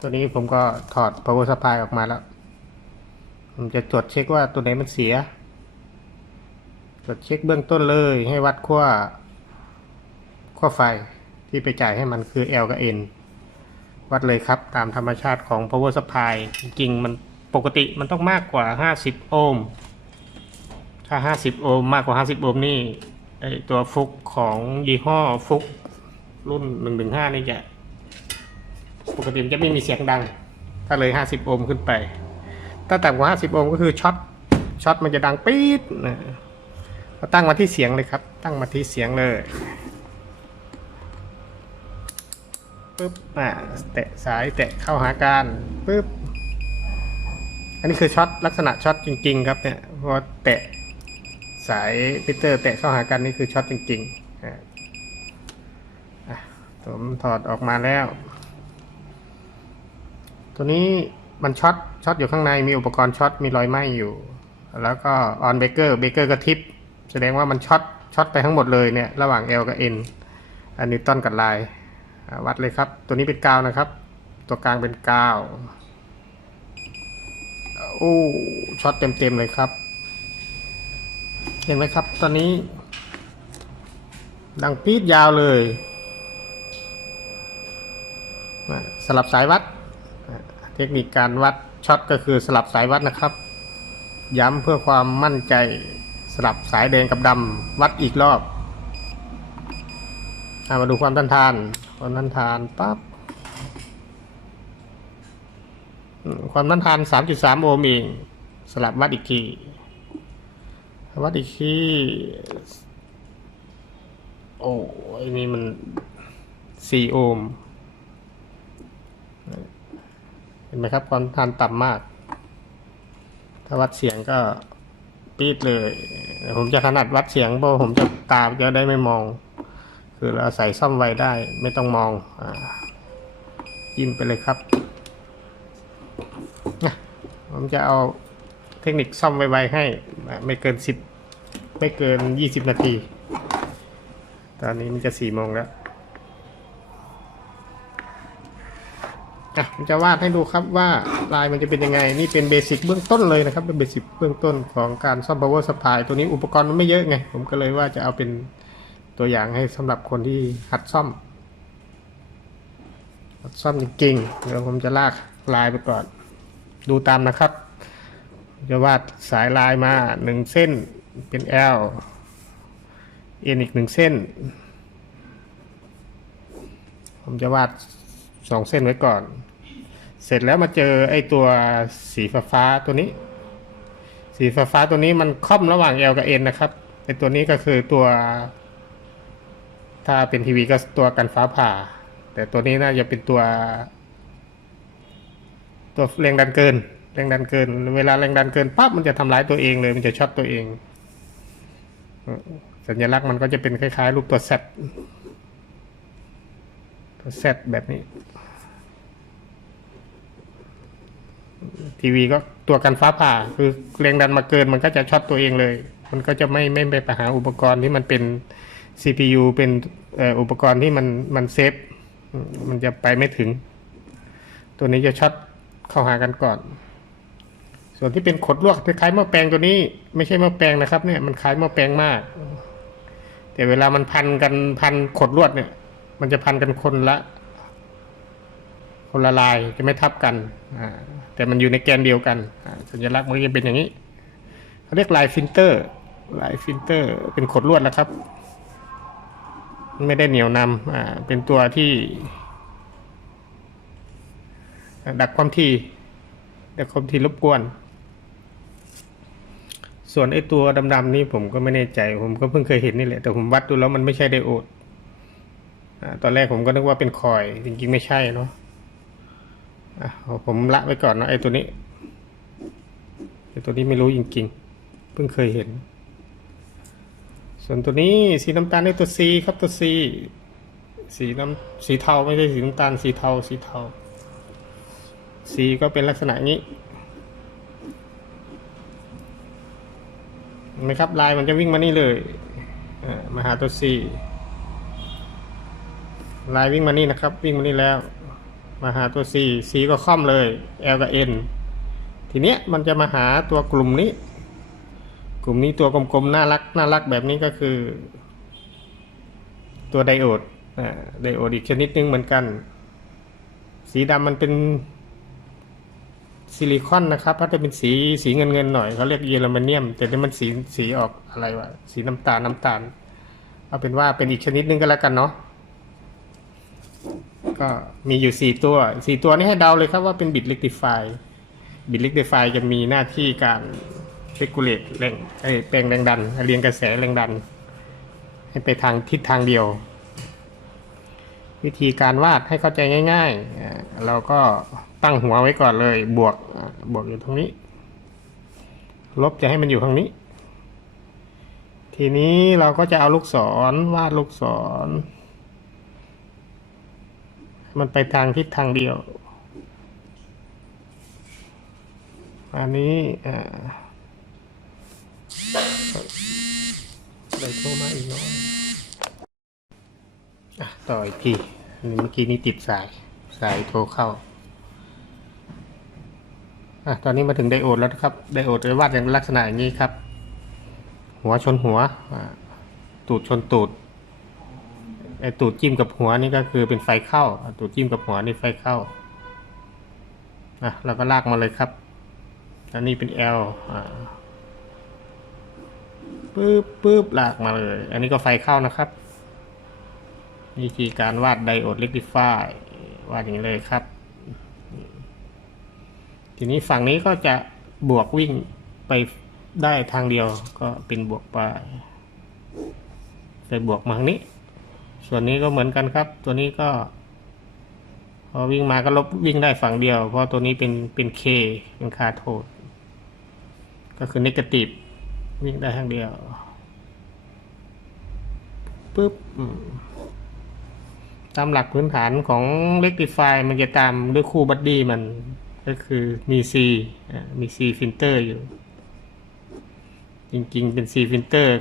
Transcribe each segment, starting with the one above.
ตัวนี้ผมก็ถอด power supply ออกมาแล้ว ผมจะตรวจเช็คว่าตัวไหนมันเสีย ตรวจเช็คเบื้องต้นเลยให้วัดขั้วขั้วไฟที่ไปจ่ายให้มันคือ L กับ N วัดเลยครับตามธรรมชาติของ power supply จริงมันปกติมันต้องมากกว่า 50 โอห์ม ถ้า 50 โอห์มมากกว่า 50 โอห์มนี่ไอตัวฟุกของยี่ห้อฟุกรุ่น 115 นี่จะ ปกติมันจะไม่มีเสียงดัง ถ้าเลย 50 โอห์มขึ้นไป ถ้าต่ำกว่า 50 โอห์มก็คือช็อตช็อตมันจะดังปี๊ดนะก็ตั้งมาที่เสียงเลยครับ ตั้งมาที่เสียงเลยปึ๊บอ่าแตะสายแตะเข้าหาการปึ๊บอันนี้คือช็อตลักษณะช็อตจริง ๆ ครับเนี่ยพราะว่าแตะสายพิเตอร์แตะเข้าหากันนี่คือช็อตจริงๆอะอะผมถอดออกมาแล้ว ตัวนี้มันช็อตช็อตอยู่ข้างในมีอุปกรณ์ช็อตมีรอยไหม้อยู่ แล้วก็ออนเบเกอร์เบเกอร์ก็ทิปแสดงว่ามันช็อตช็อตไปทั้งหมดเลยเนี่ยระหว่าง L กับ N อันนี้ต้นกับลายวัดเลยครับ ตัวนี้เป็นกาวนะครับ ตัวกลางเป็นกาวโอ้ช็อตเต็มๆเลยครับ เห็นไหมครับ ตอนนี้ ดังปี๊ดยาวเลย สลับสายวัด เทคนิคการวัดช็อตก็คือสลับสายวัดนะครับ ย้ำเพื่อความมั่นใจสลับสายแดงกับดำวัดอีกรอบอะมาดูความต้านทานความต้านทานปั๊บความต้านทาน 3.3 โอห์มเอง สลับวัดอีกทีวัดอีกทีโอ้ยนี่มัน 4 โอห์ม เห็ นไหมครับ ความทานต่ำมาก ถ้าวัดเสียงก็ปี๊ดเลย ผมจะถนัดวัดเสียงเพราะผมจะตาจะได้ไม่มอง คือเราใส่ซ่อมไว้ได้ไม่ต้องมองอจิ้มไปเลยครับนะผมจะเอาเทคนิคซ่อมไวๆให้ ไม่เกินสิบไม่เกินยี่สิบนาที ตอนนี้มันจะสี่โมงแล้ว อะผมจะวาดให้ดูครับว่าลายมันจะเป็นยังไง นี่เป็นเบสิกเบื้องต้นเลยนะครับ เป็นเบสิกเบื้องต้นของการซ่อม power supply ตัวนี้อุปกรณ์มันไม่เยอะไง ผมก็เลยว่าจะเอาเป็นตัวอย่างให้สำหรับคนที่หัดซ่อม หัดซ่อมจริงๆ เดี๋ยวผมจะลากลายไปก่อน ดูตามนะครับ จะวาดสายลายมาหนึ่งเส้นเป็น L เอ็นอีกหนึ่งเส้น ผมจะวาดสองเส้นไว้ก่อน เสร็จแล้วมาเจอไอ้ตัวสีฟ้าฟ้าตัวนี้ สีฟ้าฟ้าตัวนี้มันค่อมระหว่าง L กับ N นะครับไอ้ตัวนี้ก็คือตัว ถ้าเป็นทีวีก็ตัวกันฟ้าผ่า แต่ตัวนี้น่าจะเป็นตัว ตัวแรงดันเกิน แรงดันเกิน เวลาแรงดันเกินปั๊บมันจะทำร้ายตัวเองเลย มันจะช็อตตัวเอง สัญลักษณ์มันก็จะเป็นคล้ายๆรูปตัวแซดตัวแซดแบบนี้ ทีวีก็ตัวกันฟ้าผ่า คือแรงดันมาเกินมันก็จะช็อตตัวเองเลย มันก็จะไม่ไม่ไปหาอุปกรณ์ที่มันเป็น CPU เป็นอุปกรณ์ที่มันมันเซฟมันจะไปไม่ถึง ตัวนี้จะช็อตเข้าหากันก่อน ส่วนที่เป็นขดลวกคล้ายหม้อแปลงตัวนี้ ไม่ใช่หม้อแปลงนะครับ เนี่ยมันคล้ายหม้อแปลงมาก แต่เวลามันพันกันพันขดลวดเนี่ย มันจะพันกันคนละ คนละลายจะไม่ทับกัน แต่มันอยู่ในแกนเดียวกัน สัญลักษณ์มันจะเป็นอย่างนี้เขาเรียกลายฟิลเตอร์ ลายฟิลเตอร์ เป็นขดลวดนะครับ ไม่ได้เหนียวนำเป็นตัวที่ ดักความถี่ดักความถี่รบกวน ส่วนไอ้ตัวดำๆนี่ผมก็ไม่แน่ใจ ผมก็เพิ่งเคยเห็นนี่แหละ แต่ผมวัดดูแล้วมันไม่ใช่ไดโอดตอนแรกผมก็นึกว่าเป็นคอย จริงๆไม่ใช่เนาะ อะผมละไว้ก่อนนะไอ้ตัวนี้ไอ้ตัวนี้ไม่รู้จริงๆ เพิ่งเคยเห็น ส่วนตัวนี้สีน้ำตาลนี่ตัว C ครับตัว C สีน้ำสีเทาไม่ใช่สีน้ำตาลสีเทาสีเทาสีก็เป็นลักษณะนี้เห็นไหมครับลายมันจะวิ่งมานี่เลยมาหาตัว C ลายวิ่งมานี่นะครับ วิ่งมานี่แล้ว มาหาตัว C C ก็ค่อมเลย L กับ N ทีเนี้ยมันจะมาหาตัวกลุ่มนี้ กลุ่มนี้ตัวกลมๆน่ารักน่ารักแบบนี้ก็คือ ตัวไดโอดไดโอดอีกชนิดนึงเหมือนกัน สีดำมันเป็นซิลิคอนนะครับถ้าจะเป็นสีสีเงินเงินๆหน่อยเขาเรียกเยอรมาเนียม แต่นี่มันสีสีออกอะไรวะสีน้ำตาลน้ำตาล เอาเป็นว่าเป็นอีกชนิดนึงก็แล้วกันเนาะ ก็มีอยู่สี่ตัวสี่ตัวนี้ให้เดาเลยครับว่าเป็นบิต rectify บิต rectify จะมีหน้าที่การ regulate แรงเอ้แปลงแรงดันเรียงกระแสแรงดัน ให้ไปทางทิศทางเดียว วิธีการวาดให้เข้าใจง่ายๆ เราก็ตั้งหัวไว้ก่อนเลย บวกบวกอยู่ตรงนี้ ลบจะให้มันอยู่ข้างนี้ ทีนี้เราก็จะเอาลูกศรวาดลูกศร มันไปทางทิศทางเดียว อันนี้อ่าได้โทรมาอีกเนาะอะต่ออีกทีอันนี้เมื่อกี้นี้ติดสาย สายโทรเข้าอะตอนนี้มาถึงไดโอดแล้วครับ ไดโอดจะวาดในลักษณะอย่างนี้ครับ หัวชนหัวตูดชนตูด ไอตูดจิ้มกับหัวนี่ก็คือเป็นไฟเข้าตูดจิ้มกับหัวนี่ไฟเข้าอะเราก็ลากมาเลยครับ อันนี้เป็น L อ่าปึ๊บปึ๊บลากมาเลย อันนี้ก็ไฟเข้านะครับวิธีการวาดไดโอดเ e ก t ิฟายวาดอย่างนี้เลยครับ ทีนี้ฝั่งนี้ก็จะบวกวิ่งไปได้ทางเดียวก็เป็นบวกไปไปบวกมาทางนี้ ส่วนนี้ก็เหมือนกันครับ ตัวนี้ก็ พอวิ่งมาก็ลบวิ่งได้ฝั่งเดียว เพราะตัวนี้เป็นเป็นเคเป็นคาโทดก็คือนกาทีฟวิ่งได้ทางเดียวปุ๊บตามหลักพื้นฐานของ Rectify มันจะตามด้วยคู่บัดดี้มันก็คือมี C อ่ามี C ฟิลเตอร์อยู่ จริงๆเป็น C ฟิลเตอร์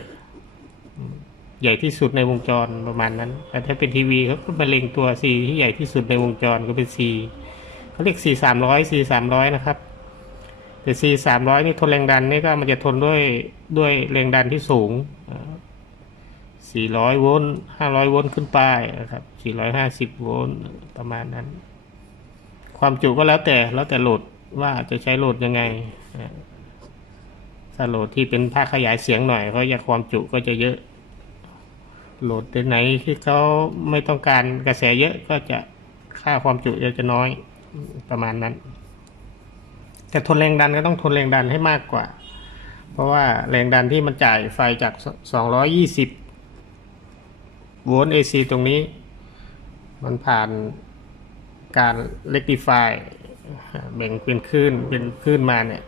ใหญ่ที่สุดในวงจรประมาณนั้น แต่ถ้าเป็นทีวีเขาก็มาเล็งตัว C ที่ใหญ่ที่สุดในวงจรก็เป็น C เขาเรียก C สามร้อย C สามร้อยนะครับแต่ C สามร้อยนี่ทนแรงดันนี่ก็มันจะทนด้วยด้วยแรงดันที่สูงสี่ร้อยโวลต์ห้าร้อยโวลต์ขึ้นไปนะครับสี่ร้อยห้าสิบโวลต์ประมาณนั้น ความจุก็แล้วแต่แล้วแต่โหลดว่าจะใช้โหลดยังไงถ้าโหลดที่เป็นภาคขยายเสียงหน่อยเขาจะความจุก็จะเยอะ โหลดไหนที่เขาไม่ต้องการกระแสเยอะก็จะค่าความจุจะน้อยประมาณนั้น แต่ทนแรงดันก็ต้องทนแรงดันให้มากกว่า เพราะว่าแรงดันที่มันจ่ายไฟจาก 220 โวลต์ AC ตรงนี้ มันผ่านการ rectify แบ่งเป็นคลื่นเป็นคลื่นมาเนี่ย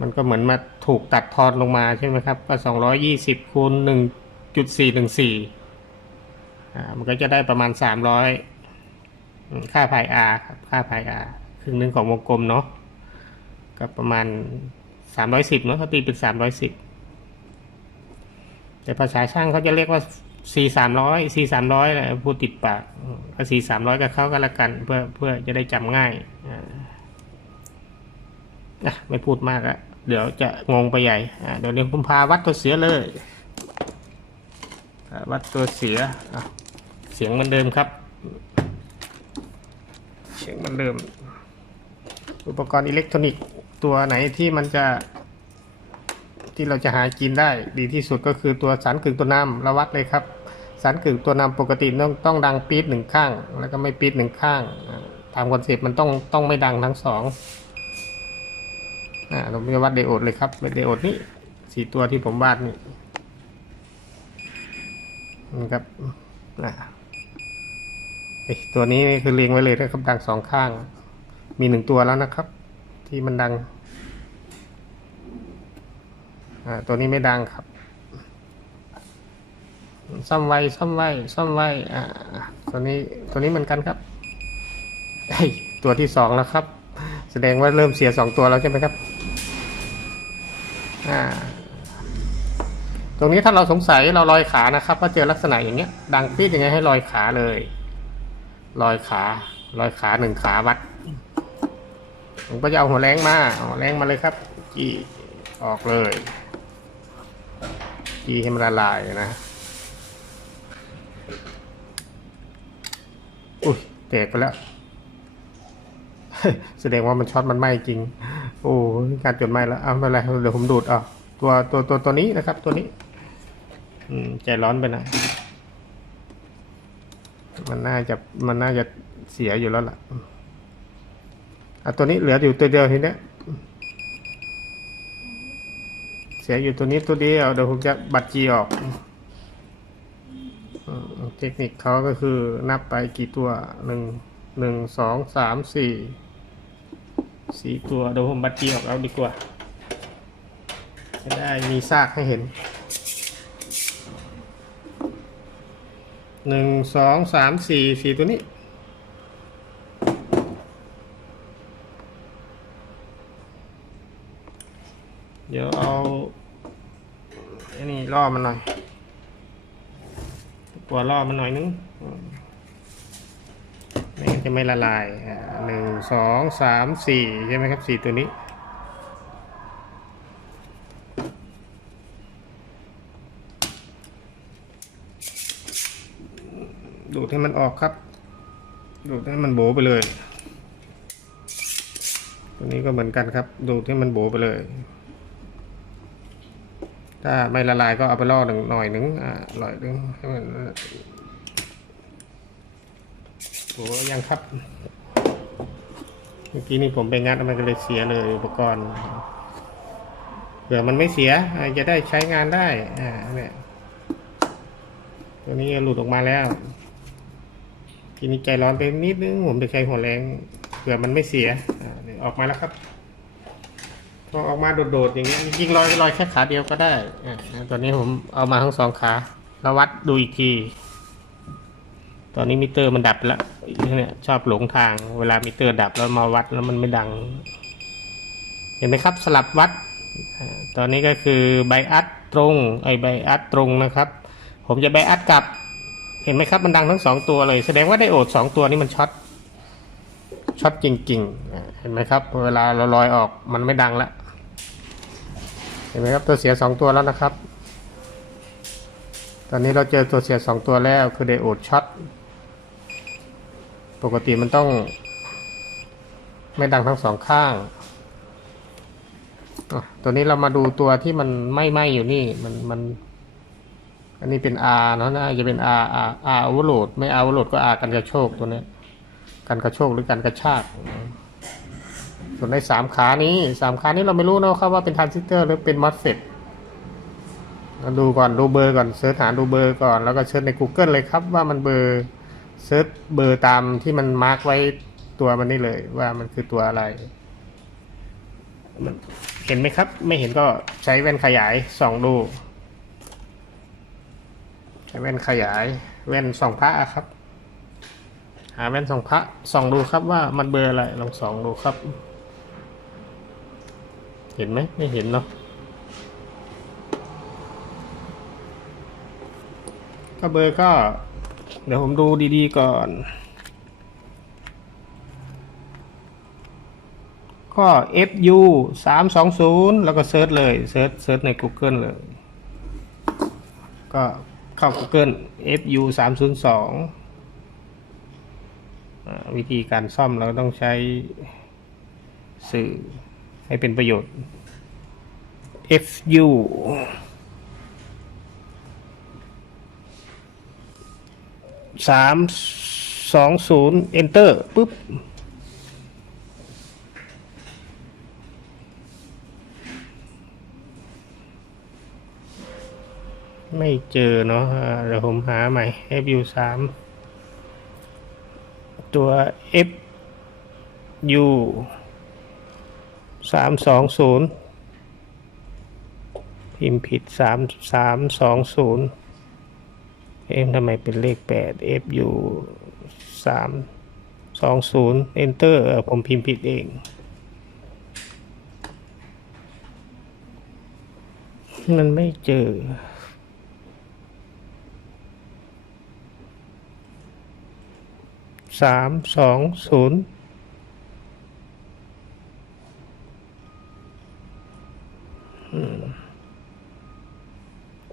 มันก็เหมือนมาถูกตัดทอนลงมาใช่ไหมครับ ก็ 220คูณ 1.414อ่ามันก็จะได้ประมาณ300อืมค่าพาย R ครับค่าพาย R ครึ่งหนึ่งของวงกลมเนาะก็ประมาณ310เนาะเขาตีเป็น310แต่ภาษาช่างเขาจะเรียกว่า C 300 C 300แหละพูดติดปากอืมก็ C 300กับเขาก็แล้วกันเพื่อเพื่อจะได้จำง่ายอะไม่พูดมากอะเดี๋ยวจะงงไปใหญ่อ่าเดี๋ยวเรียนผมพาวัดตัวเสียเลย วัดตัวเสียอะเสียงเหมือนเดิมครับ เสียงเหมือนเดิม อุปกรณ์อิเล็กทรอนิกส์ตัวไหนที่มันจะ ที่เราจะหากินได้ ดีที่สุดก็คือตัวสารกึ่งตัวนำเราวัดเลยครับ สารกึ่งตัวนำปกติต้องต้องดังปี๊ดหนึ่งข้าง แล้วก็ไม่ปี๊ดหนึ่งข้างอ่าตามคอนเซปต์มันต้องต้องไม่ดังทั้งสองอ่าเราจะวัดไดโอดเลยครับไดโอดนี่สี่ตัวที่ผมวาดนี่ นะครับอ่าเอ้ยตัวนี้คือเรียงไว้เลยนะครับดังสองข้าง มีหนึ่งตัวแล้วนะครับ ที่มันดังตัวนี้ไม่ดังครับซ่อมไว้ซ่อมไว้ซ่อมไว้ตัวนี้ตัวนี้เหมือนกันครับเฮ้ยตัวที่สองแล้วครับ แสดงว่าเริ่มเสียสองตัวแล้วใช่ไหมครับ ตรงนี้ถ้าเราสงสัยเราลอยขานะครับว่าเจอลักษณะอย่างเงี้ย ดังปี๊ดยังไงให้ลอยขาเลย ลอยขาร้อยขาหนึ่งขาวัด ผมก็จะเอาหัวแรงมาหัวแรงมาเลยครับจี้ออกเลยจี้ให้มันละลายนะอุ้ยแตกไปแล้วแสดงว่ามันช็อตมันไหม้จริง โอ้การจดไหม้แล้ว เอาไม่เป็นไรเดี๋ยวผมดูดเอาตัวตัวตัวตัวนี้นะครับตัวนี้ อืมใจร้อนไปหน่อยมันน่าจะมันน่าจะเสียอยู่แล้วล่ะอะตัวนี้เหลืออยู่ตัวเดียวทีเนี้ยเสียอยู่ตัวนี้ตัวเดียวเดี๋ยวผมจะบัตรจีออกเทคนิคเขาก็คือนับไปกี่ตัวหนึ่งหนึ่งสองสามสี่สี่ตัวเดี๋ยวผมบัตรจีออกเอาดีกว่าจะได้มีซากให้เห็น หนึ่งสองสามสี่สี่ตัวนี้ เดี๋ยวเอาอันนี้ล่อมันหน่อยตัวล่อมันหน่อยนึงไม่จะไม่ละลายหนึ่งสองสามสี่ใช่ไหมครับสี่ตัวนี้ ดให้มันออกครับ ดูดให้มันโบไปเลย ตัวนี้ก็เหมือนกันครับ ดูดให้มันโบไปเลย ถ้าไม่ละลายก็เอาไปล่อหนึ่งหน่อยหนึ่งอ่าหน่อยหนึ่งให้มันโหยังครับ เมื่อกี้นี่ผมไปงัดมันก็เลยเสียเลยอุปกรณ์เผื่อมันไม่เสียจะได้ใช้งานได้ อ่าเนี่ยตัวนี้หลุดออกมาแล้ว ทีนี้ใจร้อนไปนิดนึงผมจะใช้หัวแรงเผื่อมันไม่เสียอนี่ออกมาแล้วครับพอออกมาโดดๆอย่างเงี้ยจริงๆลอยลอยแค่ขาเดียวก็ได้ตอนนี้ผมเอามาทั้งสองขาแล้ววัดดูอีกที ตอนนี้มิเตอร์มันดับแล้วเนี่ยชอบหลงทาง เวลามิเตอร์ดับแล้วมาวัดแล้วมันไม่ดัง เห็นไหมครับสลับวัด ตอนนี้ก็คือไบอัดตรงไอไบอัดตรงนะครับ ผมจะไบอัดกลับ เห็นไหมครับมันดังทั้งสองตัวเลย แสดงว่าไดโอดสองตัวนี้มันช็อตช็อตจริงๆ เห็นไหมครับ เวลาเราลอยออกมันไม่ดังละเห็นไหมครับตัวเสียสองตัวแล้วนะครับ ตอนนี้เราเจอตัวเสียสองตัวแล้วคือไดโอดช็อตปกติมันต้อง ไม่ดังทั้งสองข้างตัวนี้เรามาดูตัวที่มันไม่ไหม้อยู่นี่มันมัน อันนี้เป็น R เนาะน่าจะเป็น R R R overload ไม่ R overload ก็ R กันกระโชกตัวนี้การกระโชกหรือการกระชาก ส่วนในสามขานี้สามขานี้เราไม่รู้นะครับว่าเป็นทรานซิสเตอร์หรือเป็นมอสเฟตดูก่อนดูเบอร์ก่อนเสิร์ชหาดูเบอร์ก่อนแล้วก็เสิร์ชใน Google เลยครับว่ามันเบอร์เสิร์ชเบอร์ตามที่มันมาร์กไว้ตัวมันนี่เลยว่ามันคือตัวอะไรเห็นไหมครับ ไม่เห็นก็ใช้แว่นขยายส่องดู แว่นขยายแว่นส่องพระครับ หาแว่นส่องพระส่องดูครับว่ามันเบอร์อะไรลองส่องดูครับ เห็นไหมไม่เห็นเนาะก็เบอร์ก็ เดี๋ยวผมดูดีๆก่อน ก็ FU สามสองศูนย์แล้วก็เซิร์ชเลยเซิร์ชเซิร์ชใน Google เลย ก็ เข้า Google FU สามศูนย์สองวิธีการซ่อมเราต้องใช้สื่อให้เป็นประโยชน์ FU สามสองศูนย์ enter ปุ๊บ ไม่เจอเนาะเดี๋ยวผมหาใหม่ FU สามตัว F U สามสองศูนย์พิมพ์ผิดสามสามสองศูนย์เอ็มทำไมเป็นเลขแปด F U สามสองศูนย์ enter เออผมพิมพ์ผิดเองมันไม่เจอ สามสองศูนย์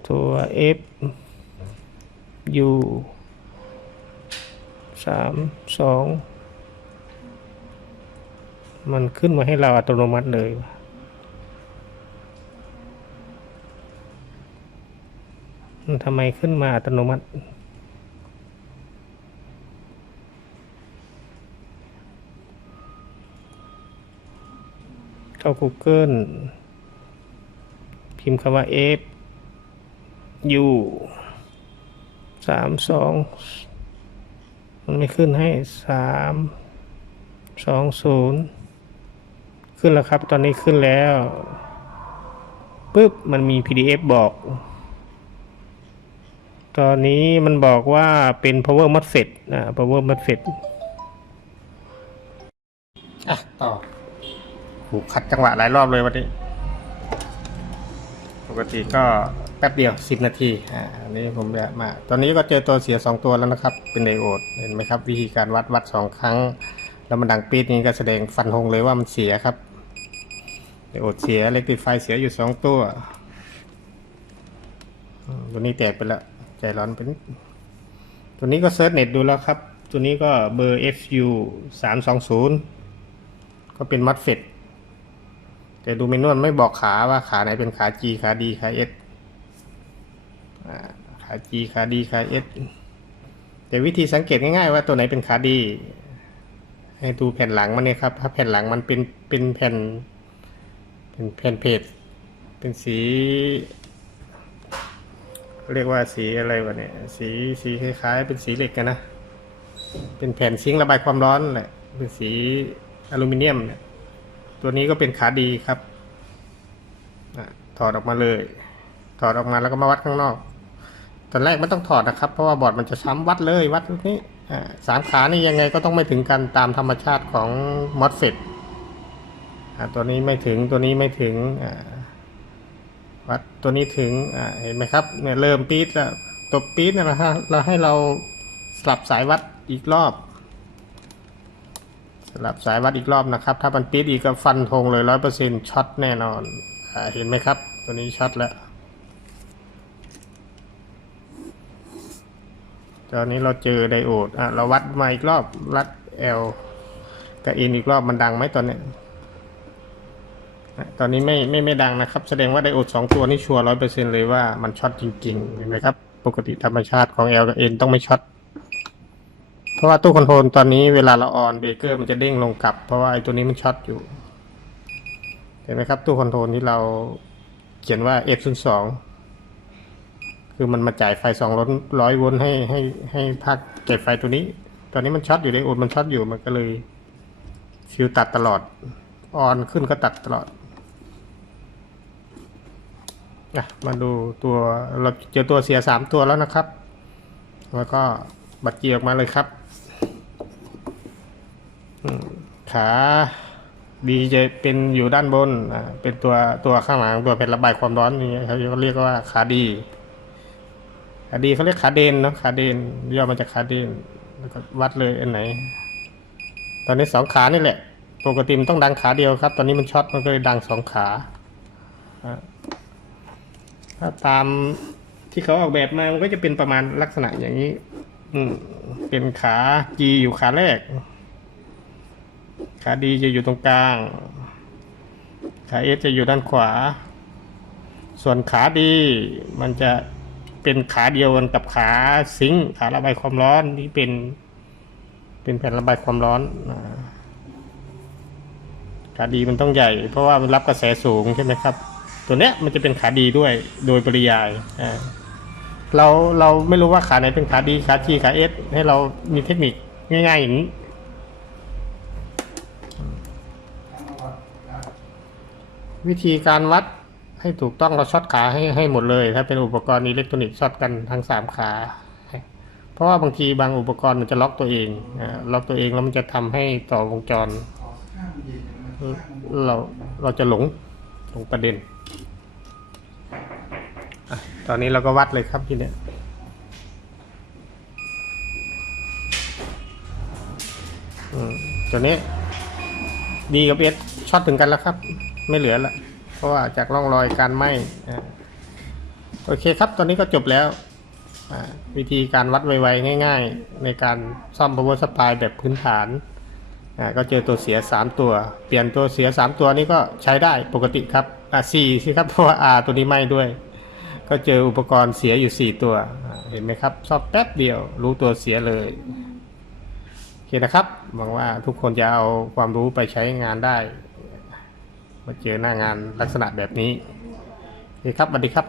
ตัว F U สามสองมันขึ้นมาให้เราอัตโนมัติเลยมันทำไมขึ้นมาอัตโนมัติ เข้า Google พิมพ์คำว่า F U สามสองมันไม่ขึ้นให้สามสองศูนย์ขึ้นแล้วครับ ตอนนี้ขึ้นแล้วปุ๊บมันมี PDF บอก ตอนนี้มันบอกว่าเป็น power MOSFET อ่า power MOSFET ูกขัดจังหวะหลายรอบเลยวันนี้ ปกติก็แป๊บเดียว10นาทีอ่าอันนี้ผมแวะมา ตอนนี้ก็เจอตัวเสีย2ตัวแล้วนะครับ เป็นไดโอดเห็นไหมครับ วิธีการวัดวัด2ครั้ง แล้วมันดังปี๊ดนี้ก็แสดงฟันธงเลยว่ามันเสียครับไดโอดเสียเล็กติไฟเสียอยู่2ตัวตัวนี้แตกไปแล้ว ใจร้อนไปนิดตัวนี้ก็เซิร์ชเน็ตดูแล้วครับ ตัวนี้ก็เบอร์ FU 320ก็เป็นมัดเฟด แต่ดูเมนูมันไม่บอกขาว่าขาไหนเป็นขา G ขา D ขา S อ่าขา G ขา D ขา S แต่วิธีสังเกตง่ายๆว่าตัวไหนเป็นขาดีให้ดูแผ่นหลังมันเนี่ยครับ ถ้าแผ่นหลังมันเป็นเป็นแผ่น เป็นแผ่นเพจเป็นสี เรียกว่าสีอะไรวะเนี่ย สีสีคล้ายๆ เป็นสีเหล็กกันนะ เป็นแผ่นซิงค์ระบายความร้อนแหละ เป็นสีอลูมิเนียมเนี่ย ตัวนี้ก็เป็นขาดีครับถอดออกมาเลย ถอดออกมาแล้วก็มาวัดข้างนอก ตอนแรกไม่ต้องถอดนะครับ เพราะว่าบอร์ดมันจะช้ำวัดเลยวัดตรงนี้สามขานี่ยังไงก็ต้องไม่ถึงกันตามธรรมชาติของมอสเฟตตัวนี้ไม่ถึงตัวนี้ไม่ถึงวัดตัวนี้ถึงเห็นไหมครับเนี่ยเริ่มปี๊ดแล้วตบปี๊ดนะฮะเราให้เราสลับสายวัดอีกรอบ ลับสายวัดอีกรอบนะครับ ถ้ามันปี๊ดอีกก็ฟันธงเลยร้อยเปอร์เซ็นช็อตแน่นอนอเห็นไหมครับ ตัวนี้ช็อตแล้วตอนนี้เราเจอไดโอดอะเราวัดมาอีกรอบวัด L กับอินอีกรอบมันดังไหมตอนนี้ตอนนี้ไม่ไม่ไม่ดังนะครับ แสดงว่าไดโอดสองตัวนี่ชัวร์ร้อยเปอร์เซ็นเลยว่ามันช็อตจริงๆเห็นไหมครับ ปกติธรรมชาติของ L กับ N ต้องไม่ช็อต ราะว่าตู้คอนโทรลตอนนี้เวลาเราออนเบรกเกอร์มันจะเด้งลงกลับ เพราะว่าไอ้ตัวนี้มันช็อตอยู่ เห็นไหมครับ ตู้คอนโทรลที่เราเขียนว่า F 0 2 คือมันมาจ่ายไฟสองร้อยโวลต์ให้ให้ให้ภาคจ่ายไฟตัวนี้ ตอนนี้มันช็อตอยู่ในโอดมันช็อตอยู่มันก็เลยฟิวตัดตลอด ออนขึ้นก็ตัดตลอดอะมาดูตัวเราเจอตัวเสียสามตัวแล้วนะครับ แล้วก็บัตรเจียออกมาเลยครับอืม ขาดีจะเป็นอยู่ด้านบนเป็นตัวตัวข้างหลังตัวเป็นระบายความร้อนอย่างเงี้ยเขาเรียกว่าขาดี ขาดีเขาเรียกขาเดนเนาะขาเดนย่อมาจากขาเดนแล้วก็วัดเลยอันไหน ตอนนี้สองขานี่แหละปกติมันต้องดังขาเดียวครับ ตอนนี้มันช็อตมันก็เลยดังสองขาอ่าถ้าตามที่เขาออกแบบมามันก็จะเป็นประมาณลักษณะอย่างนี้ อืมเป็นขาจีอยู่ขาแรก ขาดีจะอยู่ตรงกลาง ขาเอสจะอยู่ด้านขวา ส่วนขาดีมันจะเป็นขาเดียวกันกับขาซิงค์ขาระบายความร้อนที่เป็น เป็นแผ่นระบายความร้อนขาดีมันต้องใหญ่ เพราะว่ามันรับกระแสสูงใช่ไหมครับ ตัวเนี้ยมันจะเป็นขาดีด้วยโดยปริยายเราเราไม่รู้ว่าขาไหนเป็นขาดีขาจีขาเอสให้เรามีเทคนิคง่ายๆอย่างนี้ วิธีการวัดให้ถูกต้องเราช็อตขาให้ให้หมดเลย ถ้าเป็นอุปกรณ์อิเล็กทรอนิกส์ช็อตกันทั้งสามขา เพราะว่าบางทีบางอุปกรณ์มันจะล็อกตัวเองล็อกตัวเองแล้วมันจะทำให้ต่อวงจร เราเราจะหลงหลงประเด็น ตอนนี้เราก็วัดเลยครับทีเนี้ยตัวนี้ดีกับเอสช็อตถึงกันแล้วครับ ไม่เหลือละเพราะว่าจากร่องรอยการไหม้โอเคครับตอนนี้ก็จบแล้ว วิธีการวัดไวๆง่าย ๆ ในการซ่อม power supply แบบพื้นฐาน ก็เจอตัวเสีย 3 ตัว เปลี่ยนตัวเสีย 3 ตัวนี้ก็ใช้ได้ปกติครับอ่าสี่สิครับเพราะว่า R ตัวนี้ไหม้ด้วย ก็เจออุปกรณ์เสียอยู่ 4 ตัว เห็นไหมครับซ่อมแป๊บเดียวรู้ตัวเสียเลยโอเคนะครับหวังว่าทุกคนจะเอาความรู้ไปใช้งานได้ มาเจอหน้างานลักษณะแบบนี้โอเคครับสวัสดีครับ